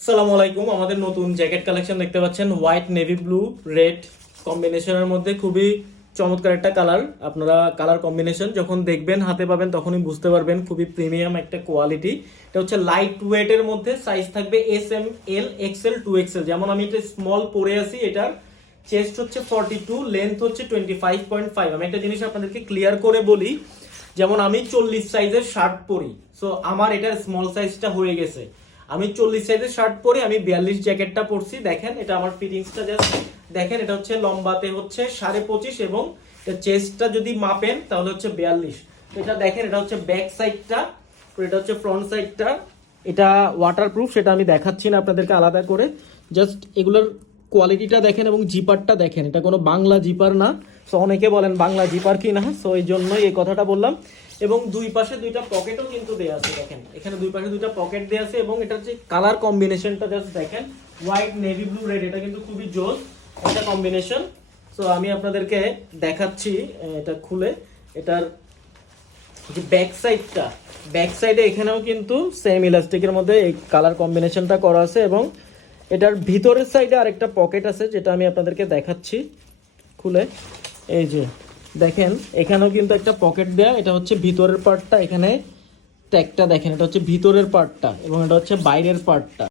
আসসালামু আলাইকুম। আমাদের নতুন জ্যাকেট কালেকশন দেখতে পাচ্ছেন, হোয়াইট নেভি ব্লু রেড কম্বিনেশনের মধ্যে খুবই চমৎকার একটা কালার। আপনারা কালার কম্বিনেশন যখন দেখবেন হাতে পাবেন তখনই বুঝতে পারবেন খুবই প্রিমিয়াম একটা কোয়ালিটি। এটা হচ্ছে লাইট ওয়েটের মধ্যে, সাইজ থাকবে S M L XL 2XL। যেমন আমি এটা স্মল পরে আছি, এটার চেস্ট হচ্ছে 42, লেন্থ হচ্ছে 25.5। আমি একটা জিনিস আপনাদেরকে ক্লিয়ার করে বলি, যেমন আমি 40 সাইজের শার্ট পরি, সো আমার এটার স্মল সাইজটা হয়ে গেছে। আমি 40 সাইজের শার্ট পরে আমি 42 জ্যাকেটটা পরছি। দেখেন এটা আমার ফিটিংসটা জাস্ট দেখেন। এটা হচ্ছে লম্বাতে হচ্ছে 25.5 এবং চেস্টটা যদি মাপেন তাহলে হচ্ছে 42। এটা দেখেন, এটা হচ্ছে ব্যাক সাইডটা, এটা হচ্ছে ফ্রন্ট সাইডটা। এটা ওয়াটারপ্রুফ, সেটা আমি দেখাচ্ছি না আপনাদেরকে আলাদা করে। জাস্ট এগুলোর কোয়ালিটিটা দেখেন এবং জিপারটা দেখেন, এটা কোনো বাংলা জিপার না। সো অনেকে বলেন বাংলা জিপার কি না, সো এই জন্যই এই কথাটা বললাম। এবং দুই পাশে দুইটা পকেটও কিন্তু দেয়া আছে, দেখেন এখানে দুই পাশে দুইটা পকেট দেয়া আছে। এবং এটা যে কালার কম্বিনেশনটা জাস্ট দেখেন, হোয়াইট নেভি ব্লু রেড, এটা কিন্তু খুবই জোস একটা কম্বিনেশন। সো আমি আপনাদেরকে দেখাচ্ছি এটা খুলে। এটার যে ব্যাক সাইডে এখানেও কিন্তু সেম ইলাস্টিকের মধ্যে এই কালার কম্বিনেশনটা করা আছে। এবং এটার ভিতরের সাইডে আরেকটা পকেট আছে, যেটা আমি আপনাদেরকে দেখাচ্ছি খুলে। এই যে দেখেন, এখানেও কিন্তু একটা পকেট দেয়া। এটা হচ্ছে ভিতরের পার্টটা, এখানে ট্যাগটা দেখেন, এটা হচ্ছে ভিতরের পার্টটা এবং এটা হচ্ছে বাইরের পার্টটা।